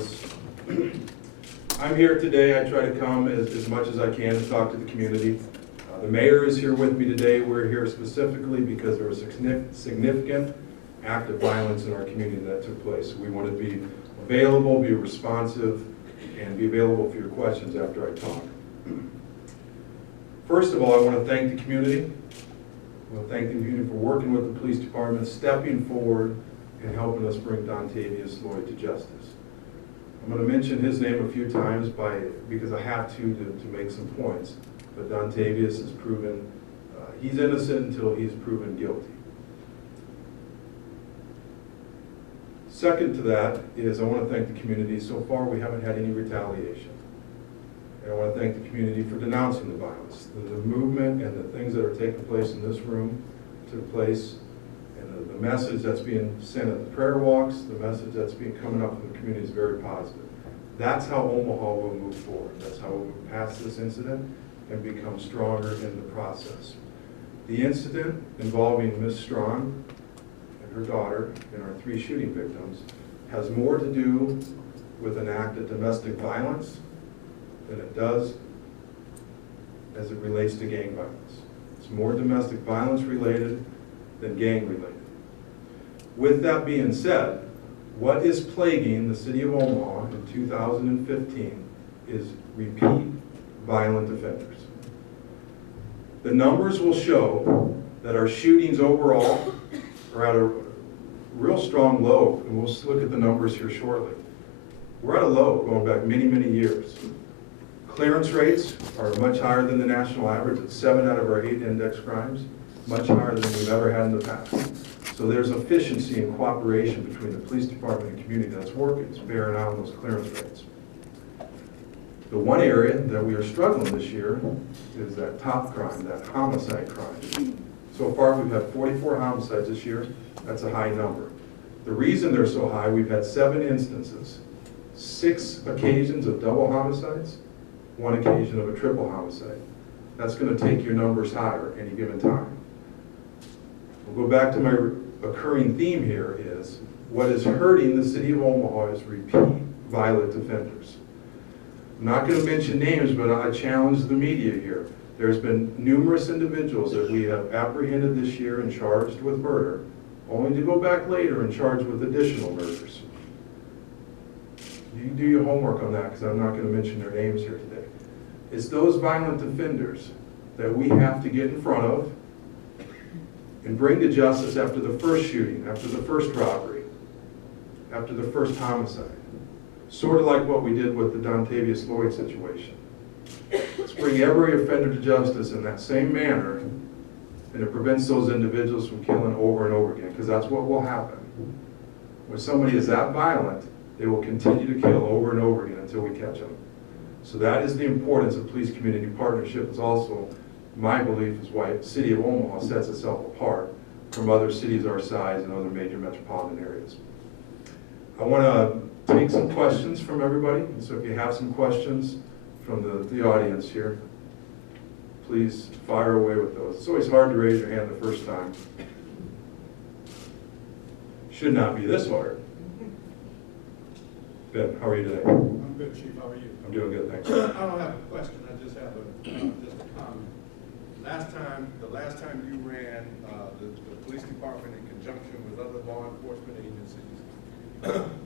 is, I'm here today. I try to come as much as I can and talk to the community. The mayor is here with me today. We're here specifically because there was a significant act of violence in our community that took place. We want to be available, be responsive, and be available for your questions after I talk. First of all, I want to thank the community. I want to thank the community for working with the police department, stepping forward, and helping us bring Dontavius Lloyd to justice. I'm going to mention his name a few times because I have to make some points. But Dontavius has proven he's innocent until he's proven guilty. Second to that is I want to thank the community. So far we haven't had any retaliation. And I want to thank the community for denouncing the violence. The movement and the things that are taking place in this room took place, and the message that's being sent at the prayer walks, the message that's being coming up from the community is very positive. That's how Omaha will move forward. That's how we'll move past this incident and become stronger in the process. The incident involving Ms. Strong and her daughter and our 3 shooting victims has more to do with an act of domestic violence than it does as it relates to gang violence. It's more domestic violence related than gang related. With that being said, what is plaguing the city of Omaha in 2015 is repeat violent offenders. The numbers will show that our shootings overall are at a real strong low, and we'll look at the numbers here shortly. We're at a low going back many, many years. Clearance rates are much higher than the national average. It's 7 out of our 8 index crimes, much higher than we've ever had in the past. So there's efficiency and cooperation between the police department and community that's working. It's bearing out on those clearance rates. The one area that we are struggling this year is that top crime, that homicide crime. So far we've had 44 homicides this year. That's a high number. The reason they're so high, we've had 7 instances, 6 occasions of double homicides, 1 occasion of a triple homicide. That's going to take your numbers higher any given time. We'll go back to my occurring theme here is what is hurting the city of Omaha is repeat violent offenders. I'm not going to mention names, but I challenge the media here. There's been numerous individuals that we have apprehended this year and charged with murder, only to go back later and charged with additional murders. You can do your homework on that because I'm not going to mention their names here today. It's those violent offenders that we have to get in front of and bring to justice after the first shooting, after the first robbery, after the first homicide. Sort of like what we did with the Dontavius Lloyd situation. Let's bring every offender to justice in that same manner, and it prevents those individuals from killing over and over again, because that's what will happen. When somebody is that violent, they will continue to kill over and over again until we catch them. So that is the importance of police-community partnership. It's also, my belief, is why the city of Omaha sets itself apart from other cities our size and other major metropolitan areas. I want to take some questions from everybody. And so if you have some questions from the audience here, please fire away with those. It's always hard to raise your hand the first time. Should not be this hard. Ben, how are you today? I'm good, Chief. How are you? I'm doing good, thanks. I don't have a question. I just have just a comment. The last time you ran the police department in conjunction with other law enforcement agencies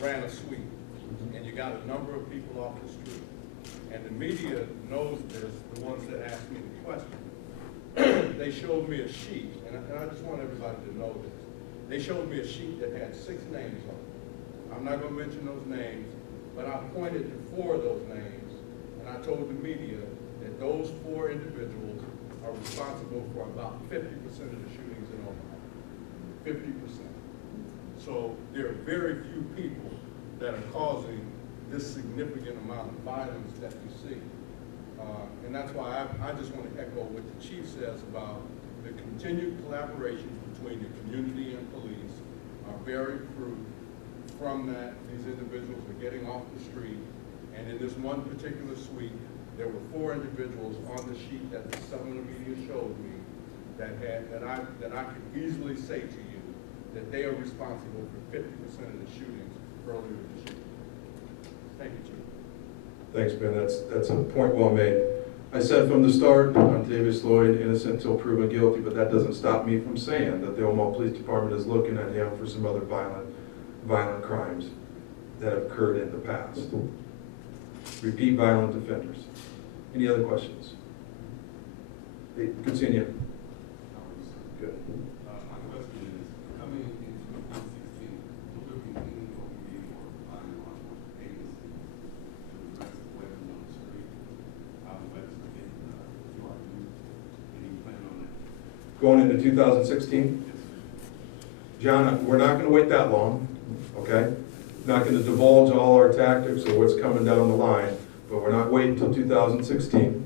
ran a sweep, and you got a number of people off the street. And the media knows this, the ones that asked me the question. They showed me a sheet, and I just want everybody to know this. They showed me a sheet that had 6 names on it. I'm not going to mention those names, but I pointed to 4 of those names, and I told the media that those 4 individuals are responsible for about 50% of the shootings in Omaha. 50%. So there are very few people that are causing this significant amount of violence that you see. And that's why I just want to echo what the chief says about the continued collaboration between the community and police are bearing fruit. From that, these individuals are getting off the street. And in this one particular suite, there were 4 individuals on the sheet that some of the media showed me that I could easily say to you that they are responsible for 50% of the shootings earlier this year. Thanks, Ben. That's a point well made. I said from the start, Octavius Lloyd, innocent until proven guilty, but that doesn't stop me from saying that the Omaha Police Department is looking at him for some other violent crimes that have occurred in the past. Repeat violent offenders. Any other questions? Hey, good seeing you. Good. My question is, coming into 2016, will there be any OPD or law enforcement agencies to address weapons on the street? How the weapons are getting to our youth? Any plan on that? Going into 2016? John, we're not going to wait that long, okay? Not going to divulge all our tactics or what's coming down the line, but we're not waiting until 2016.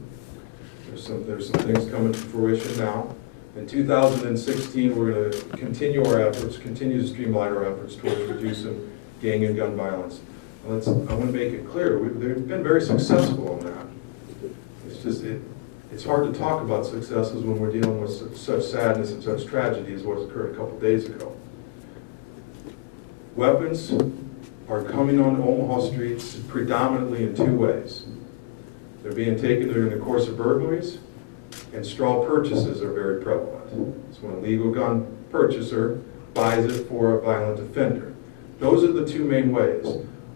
There's some things coming to fruition now. In 2016, we're going to continue our efforts, continue to streamline our efforts towards reducing gang and gun violence. I want to make it clear, we've been very successful on that. It's just, it's hard to talk about successes when we're dealing with such sadness and such tragedy as what occurred a couple days ago. Weapons are coming on Omaha streets predominantly in two ways. They're being taken during the course of burglaries, and straw purchases are very prevalent. It's when a legal gun purchaser buys it for a violent offender. Those are the two main ways.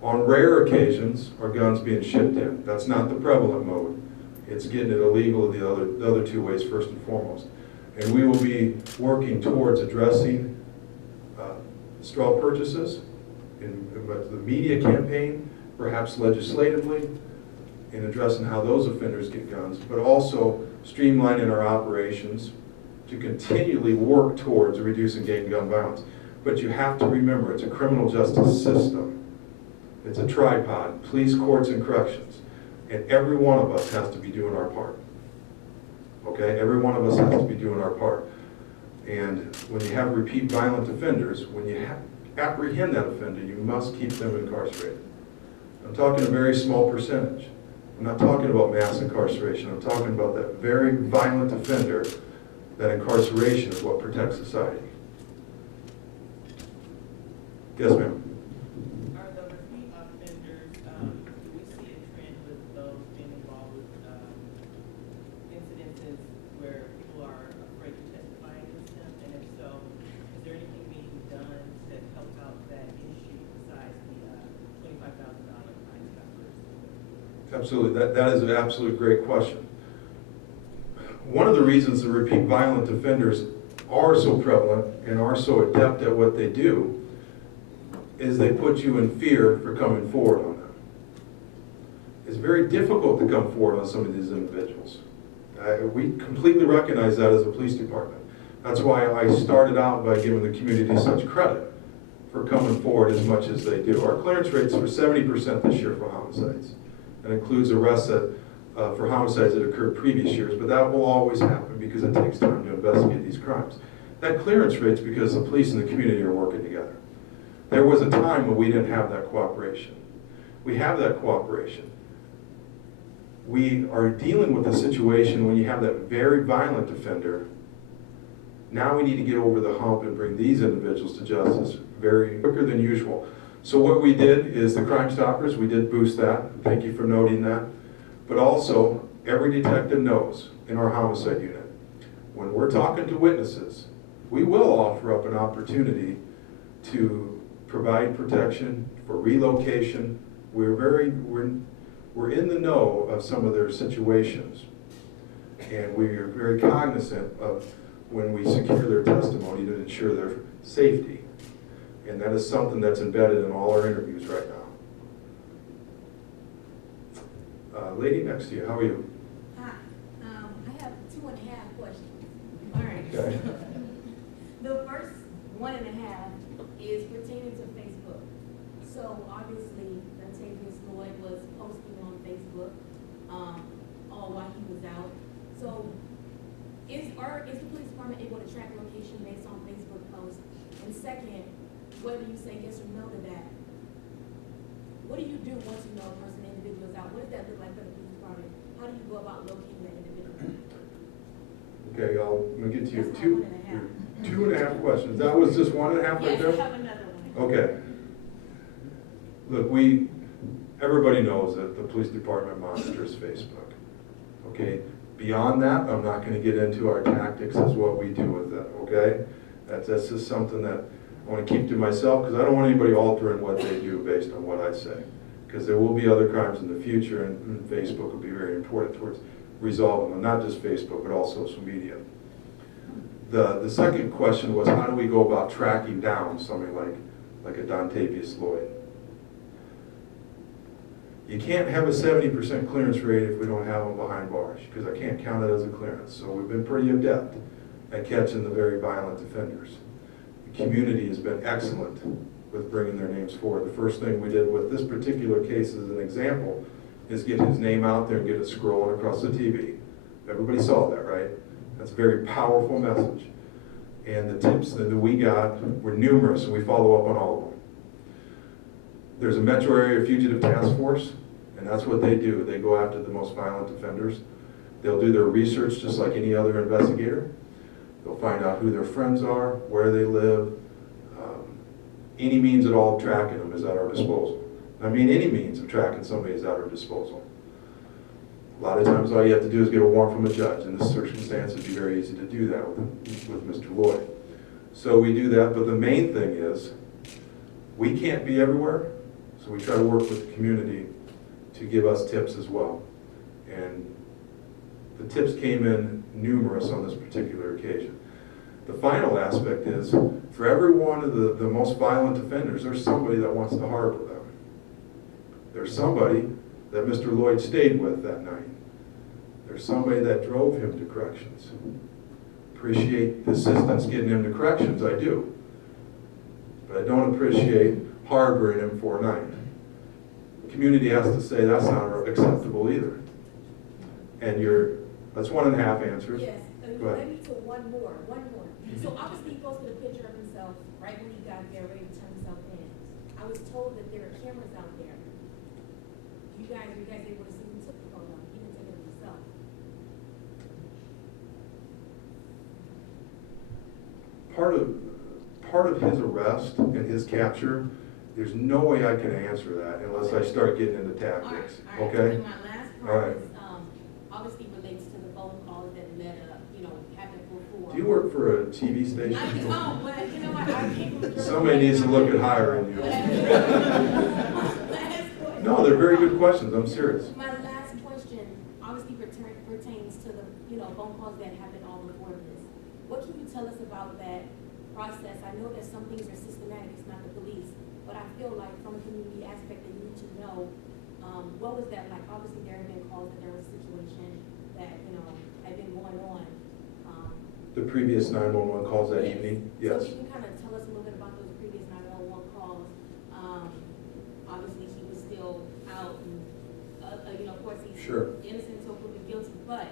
On rare occasions are guns being shipped in. That's not the prevalent mode. It's getting it illegal the other two ways first and foremost. And we will be working towards addressing straw purchases in the media campaign, perhaps legislatively, in addressing how those offenders get guns, but also streamlining our operations to continually work towards reducing gang and gun violence. But you have to remember, it's a criminal justice system. It's a tripod, police, courts, and corrections. And every one of us has to be doing our part. Okay, every one of us has to be doing our part. And when you have repeat violent offenders, when you apprehend that offender, you must keep them incarcerated. I'm talking a very small percentage. I'm not talking about mass incarceration. I'm talking about that very violent offender. That incarceration is what protects society. Yes, ma'am. Are the repeat offenders, do we see a trend with those being involved with incidences where people are afraid to testify against them? And if so, is there anything being done to help out that issue besides the $25,000 fine stoppers? Absolutely, that is an absolute great question. One of the reasons the repeat violent offenders are so prevalent and are so adept at what they do is they put you in fear for coming forward on them. It's very difficult to come forward on some of these individuals. We completely recognize that as a police department. That's why I started out by giving the community such credit for coming forward as much as they do. Our clearance rates were 70% this year for homicides. That includes arrests for homicides that occurred previous years, but that will always happen because it takes time to investigate these crimes. That clearance rate's because the police and the community are working together. There was a time when we didn't have that cooperation. We have that cooperation. We are dealing with a situation when you have that very violent offender. Now we need to get over the hump and bring these individuals to justice very quicker than usual. So what we did is the Crime Stoppers, we did boost that. Thank you for noting that. But also, every detective knows in our homicide unit, when we're talking to witnesses, we will offer up an opportunity to provide protection for relocation. We're in the know of some of their situations. And we are very cognizant of when we secure their testimony to ensure their safety. And that is something that's embedded in all our interviews right now. Lady next to you, how are you? Hi, I have 2.5 questions. All right. Okay. The first 1.5 is pertaining to Facebook. So obviously, Octavius Lloyd was posting on Facebook all while he was out. So is the police department able to track location based on Facebook posts? And second, whether you say yes or no to that, what do you do once you know a person, individual is out? What does that look like for the police department? How do you go about locating that individual? Okay, I'm gonna get to your That's my two 2.5 questions. That was just 1.5 right Yes, there? I have another one. Okay. Look, everybody knows that the police department monitors Facebook. Okay, beyond that, I'm not gonna get into our tactics as what we do with it, okay? That's just something that I wanna keep to myself, because I don't want anybody altering what they do based on what I say. Because there will be other crimes in the future, and Facebook will be very important towards resolving them, not just Facebook, but all social media. The second question was, how do we go about tracking down somebody like a Dontavius Lloyd? You can't have a 70% clearance rate if we don't have them behind bars, because I can't count it as a clearance. So we've been pretty adept at catching the very violent offenders. The community has been excellent with bringing their names forward. The first thing we did with this particular case as an example is get his name out there and get it scrolling across the TV. Everybody saw that, right? That's a very powerful message. And the tips that we got were numerous, and we follow up on all of them. There's a Metro Area Fugitive Task Force, and that's what they do. They go after the most violent offenders. They'll do their research just like any other investigator. They'll find out who their friends are, where they live. Any means at all of tracking them is at our disposal. I mean, any means of tracking somebody is at our disposal. A lot of times all you have to do is get a warrant from a judge. In this circumstance, it'd be very easy to do that with Mr. Lloyd. So we do that, but the main thing is, we can't be everywhere, so we try to work with the community to give us tips as well. And the tips came in numerous on this particular occasion. The final aspect is, for every one of the most violent offenders, there's somebody that wants to harbor them. There's somebody that Mr. Lloyd stayed with that night. There's somebody that drove him to corrections. Appreciate the assistance getting him to corrections, I do. But I don't appreciate harboring him for a night. The community has to say that's not acceptable either. And that's 1.5 answers. Yes, Go ahead. maybe to one more. So obviously he posted a picture of himself right when he got there, ready to turn himself in. I was told that there are cameras out there. You guys able to see who took the photo? He didn't take it himself. Part of his arrest and his capture, there's no way I can answer that unless I start getting into tactics. All right. Okay? And my last All part right. is, obviously relates to the phone calls that led up, happened before. Do you work for a TV station? I don't, but you know what, I came from. Somebody needs to look at hiring you. No, they're very good questions. I'm serious. My last question obviously pertains to the, phone calls that happened all before this. What can you tell us about that process? I know that some things are systematic, it's not the police, but I feel like from a community aspect, they need to know, what was that like? Obviously, there have been calls that there was a situation that, had been going on. The previous 911 calls that evening? Yes. So you can kind of tell us a little bit about those previous 911 calls. Obviously, he was still out, and of course, he's Sure. innocent until proven guilty. But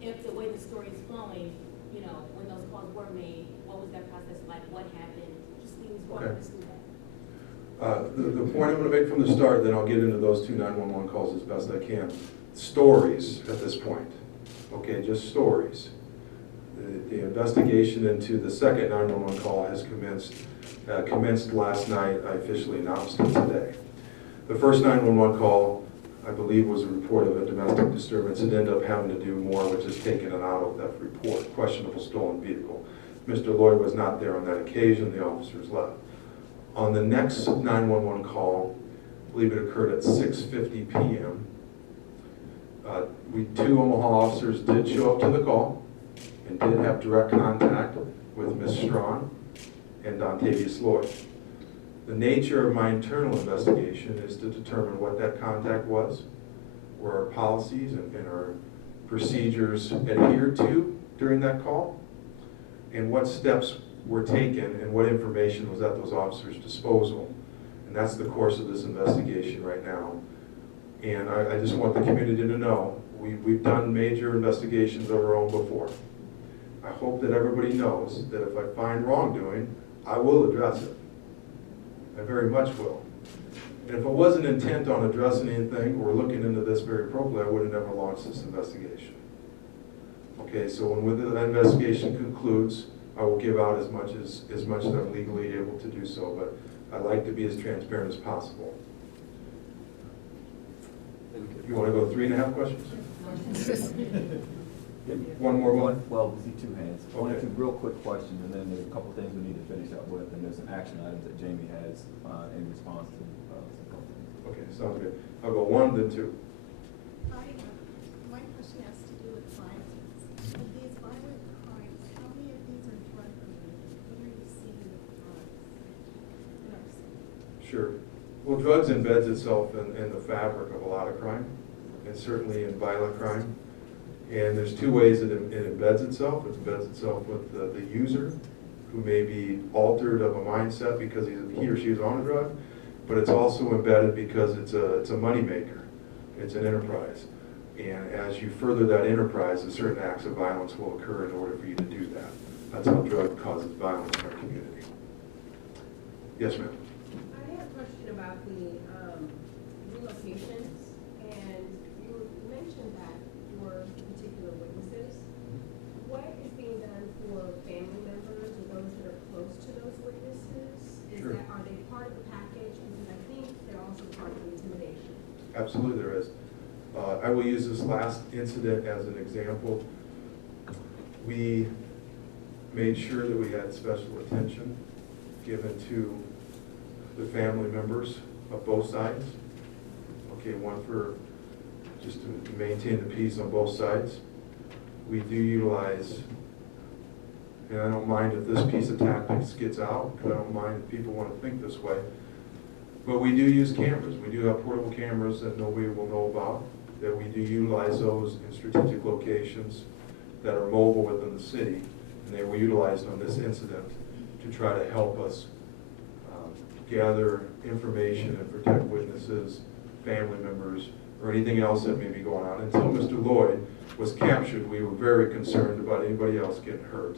if the way the story is flowing, when those calls were made, what was that process like? What happened? Just please walk Okay. us through that. The point I'm going to make from the start, then I'll get into those 2 911 calls as best I can. Stories at this point. Okay, just stories. The investigation into the second 911 call has commenced last night. I officially announced it today. The first 911 call, I believe, was a report of a domestic disturbance. It ended up having to do more with just taking an auto theft report, questionable stolen vehicle. Mr. Lloyd was not there on that occasion. The officers left. On the next 911 call, I believe it occurred at 6:50 p.m. 2 Omaha officers did show up to the call and did have direct contact with Ms. Strawn and Dontavius Lloyd. The nature of my internal investigation is to determine what that contact was, were our policies and our procedures adhered to during that call, and what steps were taken and what information was at those officers' disposal. And that's the course of this investigation right now. And I just want the community to know, we've done major investigations of our own before. I hope that everybody knows that if I find wrongdoing, I will address it. I very much will. And if I wasn't intent on addressing anything or looking into this very appropriately, I would have never launched this investigation. Okay, so when the investigation concludes, I will give out as much as I'm legally able to do so, but I like to be as transparent as possible. You want to go 3.5 questions? One more one? Well, we see two hands. One or Okay. two real quick questions, and then there's a couple things we need to finish up with, and there's some action items that Jamie has in response to some couple things. Okay, sounds good. I'll go 1, then 2. My question has to do with violence. Of these violent crimes, how many of these are drug related? What are you seeing with drugs in our city? Sure. Well, drugs embeds itself in the fabric of a lot of crime, and certainly in violent crime. And there's 2 ways that it embeds itself. It embeds itself with the user, who may be altered of a mindset because he or she is on a drug, but it's also embedded because it's a moneymaker. It's an enterprise. And as you further that enterprise, certain acts of violence will occur in order for you to do that. That's how drug causes violence in our community. Yes, ma'am. I had a question about the relocations, and you mentioned that for particular witnesses. What is being done for family members or those that are close to those witnesses? Sure. Are they part of the package? Because I think they're also part of the intimidation. Absolutely there is. I will use this last incident as an example. We made sure that we had special attention given to the family members of both sides. Okay, one for just to maintain the peace on both sides. We do utilize, and I don't mind if this piece of tactics gets out, and I don't mind if people want to think this way, but we do use cameras. We do have portable cameras that nobody will know about, that we do utilize those in strategic locations that are mobile within the city, and they were utilized on this incident to try to help us gather information and protect witnesses, family members, or anything else that may be going on. Until Mr. Lloyd was captured, we were very concerned about anybody else getting hurt.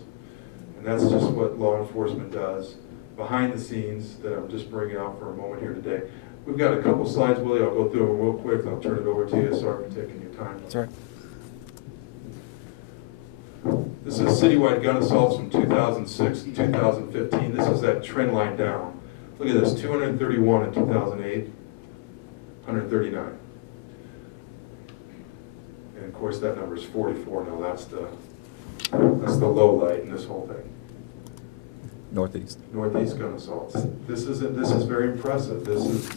And that's just what law enforcement does behind the scenes that I'm just bringing out for a moment here today. We've got a couple slides, Willie. I'll go through them real quick, and I'll turn it over to you. Sorry for taking your time. That's all right. This is citywide gun assaults from 2006 to 2015. This is that trend line down. Look at this, 231 in 2008, 139. And of course, that number is 44 now. That's the low light in this whole thing. Northeast. Northeast gun assaults. This is very impressive. This is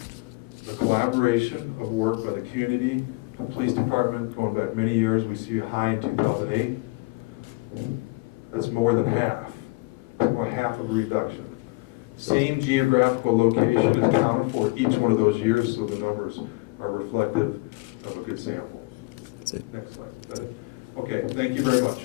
a collaboration of work by the community, the police department, going back many years. We see a high in 2008. That's more than half. That's more half of a reduction. Same geographical location is counted for each one of those years, so the numbers are reflective of a good sample. That's it. Next slide. Is that it? Okay, thank you very much.